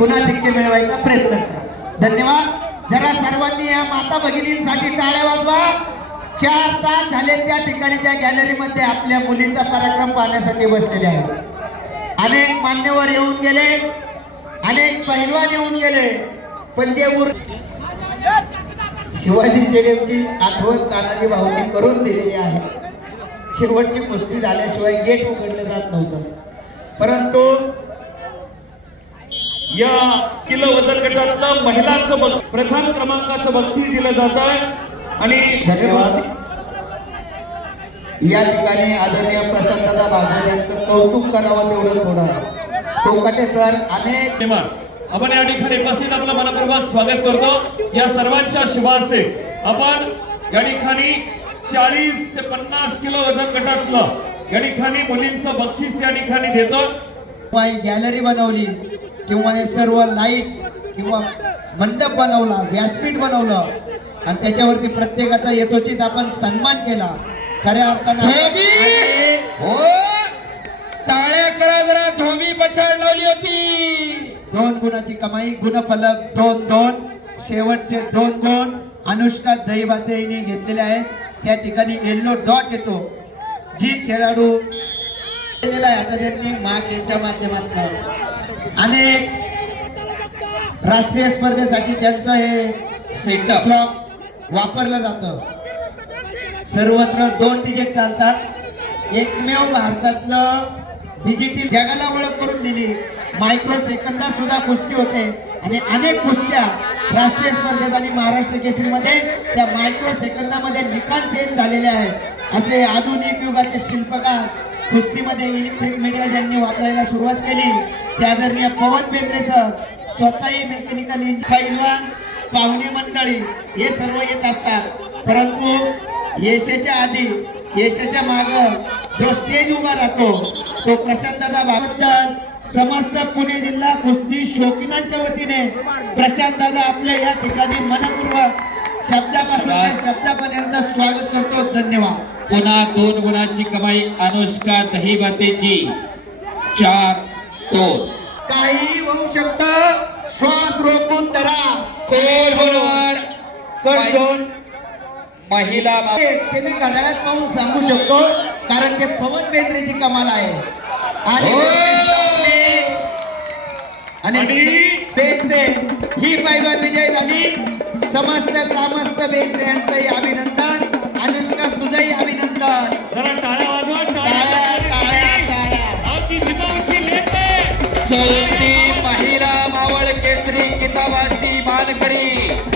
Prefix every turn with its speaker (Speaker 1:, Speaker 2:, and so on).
Speaker 1: गुणाधिक्य मिळवायचा प्रयत्न करा. धन्यवाद. जरा सर्वांनी या माता भगिनींसाठी टाळ्या वाजवा. चार तास झाले त्या ठिकाणी त्या गॅलरीमध्ये आपल्या मुलीचा पराक्रम पाहण्यासाठी बसलेले आहेत. अनेक मान्यवर येऊन गेले. अनेक पहिलवान येऊन गेले. पण जे उर शिवाजी स्टेडियमची आठवण तानाजी भाऊंनी करून दिलेली आहे. शेवटची कुस्ती झाल्याशिवाय गेट उघडलं जात नव्हतं. परंतु
Speaker 2: या किलो वजन गटातलं महिलांचं बक्षीस प्रथम क्रमांकाचं बक्षीस दिलं जात आहे. आणि
Speaker 1: धन्यवाद. या ठिकाणी आदरणीय प्रशांतदा भागवत यांचं कौतुक करावं तेवढं थोडं आहे. कोकाटे सर अनेक
Speaker 2: धन्यवाद. आपण या ठिकाणी उपस्थित आपलं मनपूर्वक स्वागत करतो. या सर्वांच्या शुभ हस्ते आपण या ठिकाणी चाळीस ते पन्नास किलो वजन गटातलं या ठिकाणी मुलींचं बक्षीस या ठिकाणी देतो.
Speaker 1: गॅलरी बनवली. किंवा हे सर्व लाइट किंवा मंडप बनवला व्यासपीठ बनवलं आणि त्याच्यावरती प्रत्येकाचा यथोचित आपण सन्मान केला. खऱ्या अर्थानं
Speaker 3: हो! टाळ्या करा जरा धोमी पछाड लावली होती.
Speaker 1: दोन गुणाची कमाई गुणफलक दोन दोन शेवटचे दोन गुण. अनुष्का दहीबाते हिने घेतलेले आहेत. त्या ठिकाणी येल्लो डॉट येतो. जी खेळाडू आता त्यांनी महाखेलच्या माध्यमातून. अनेक राष्ट्रीय स्पर्धेसाठी त्यांचं हे
Speaker 3: सेट
Speaker 1: क्लॉक वापरलं जातं. सर्वत्र दोन डिजिट चालतात. एकमेव भारतातलं डिजिटल जगाला ओळख करून दिली. मायक्रो सेकंदात सुद्धा कुस्ती होते. आणि अनेक कुस्त्या राष्ट्रीय स्पर्धेत आणि महाराष्ट्र केसरीमध्ये त्या मायक्रो सेकंदामध्ये निकाल चेंज झालेले आहेत. असे आधुनिक युगाचे शिल्पकार कुस्तीमध्ये इलेक्ट्रिक मीडिया ज्यांनी वापरायला सुरुवात केली त्या आदरणीय पवन बेंद्रे सर स्वतःही मेकॅनिकल इंजिन पाहुणे मंडळी हे सर्व येत असतात. परंतु यशाच्या आधी यशाच्या माग जो स्टेज उभा राहतो तो प्रशांतदा बाबद्दल समस्त पुणे जिल्हा कुस्ती शौकीनांच्या वतीने प्रशांत दादा आपल्या या ठिकाणी मनपूर्वक शब्दापासून शब्दापर्यंत स्वागत करतो. धन्यवाद.
Speaker 3: पुन्हा दोन गुणांची कमाई अनुष्का दहीबातेची चार दोन.
Speaker 1: काही होऊ शकतं. श्वास रोखून धरा. कट दोन
Speaker 3: महिला
Speaker 1: ते मी घड्याळात पाहून सांगू शकतो कारण ते पवन बेंद्रेची कमाल आहे. आणि
Speaker 3: हो!
Speaker 1: ही पैलवान विजय झाली. समस्त ग्रामस्थ बेंचे यांचंही अभिनंदन.
Speaker 3: जयंती माहिरा मावळ केसरी किताबाची मानकरी